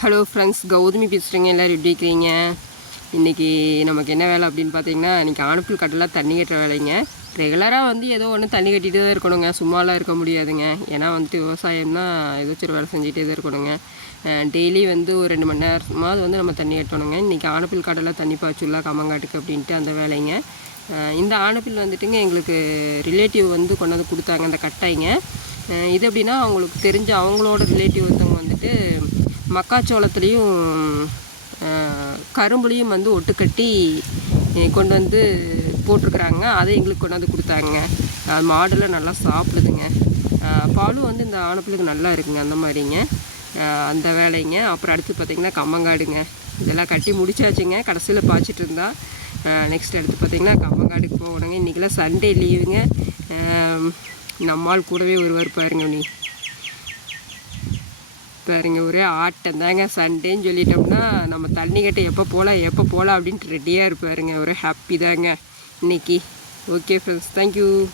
Hello friends Gautami பேசுகிறீங்க எல்லோரும் எப்படி இருக்கிறீங்க? இன்றைக்கி நமக்கு என்ன வேலை அப்படின்னு பார்த்தீங்கன்னா இன்றைக்கி ஆணுப்புல் கட்டலாம் தண்ணி கட்டுற வேலைங்க. ரெகுலராக வந்து ஏதோ ஒன்று தண்ணி கட்டிகிட்டே தான் இருக்கணுங்க. சும்மாலாம் இருக்க முடியாதுங்க. ஏன்னா வந்துட்டு விவசாயம்னா ஏதாச்சும் ஒரு வேலை செஞ்சுட்டே தான் இருக்கணுங்க. டெய்லி வந்து ஒரு ரெண்டு மணி நேரமாவது வந்து நம்ம தண்ணி கட்டணுங்க. இன்றைக்கி ஆணுப்பில் கடலாம் தண்ணி பாய்ச்சுலாம் கம்மங்காட்டுக்கு அப்படின்ட்டு அந்த வேலைங்க. இந்த ஆணுப்பில் வந்துட்டுங்க எங்களுக்கு ரிலேட்டிவ் வந்து கொண்டாந்து கொடுத்தாங்க அந்த கட்டாய்ங்க. இது எப்படின்னா அவங்களுக்கு தெரிஞ்ச அவங்களோட ரிலேட்டிவ் ஒருத்தவங்க வந்துட்டு மக்காச்சோளத்துலேயும் கரும்புலையும் வந்து ஒட்டுக்கட்டி கொண்டு வந்து போட்டிருக்குறாங்க. அதை எங்களுக்கு கொண்டாந்து கொடுத்தாங்க. அது மாடுலாம் நல்லா சாப்பிடுதுங்க. பாலும் வந்து இந்த ஆணப்பிள்ளைக்கு நல்லா இருக்குங்க அந்த மாதிரிங்க. அந்த வேலைங்க. அப்புறம் அடுத்து பார்த்திங்கன்னா கம்மங்காடுங்க. இதெல்லாம் கட்டி முடிச்சாச்சுங்க. கடைசியில் பாய்ச்சிட்டு இருந்தா நெக்ஸ்ட் அடுத்து பார்த்திங்கன்னா கம்மங்காடுக்கு போகணுங்க. இன்றைக்கெல்லாம் சண்டே லீவுங்க நம்மால் கூடவே ஒருவர் பாருங்க நீ. பாருங்க ஒரே ஆட்டம் தாங்க. சண்டேன்னு சொல்லிட்டோம்னா நம்ம தண்ணி கட்ட எப்போ போகலாம் எப்போ போகலாம் அப்படின்ட்டு ரெடியாக இருப்பாருங்க. ஒரே ஹாப்பி தாங்க. இன்னைக்கு. Okay friends thank you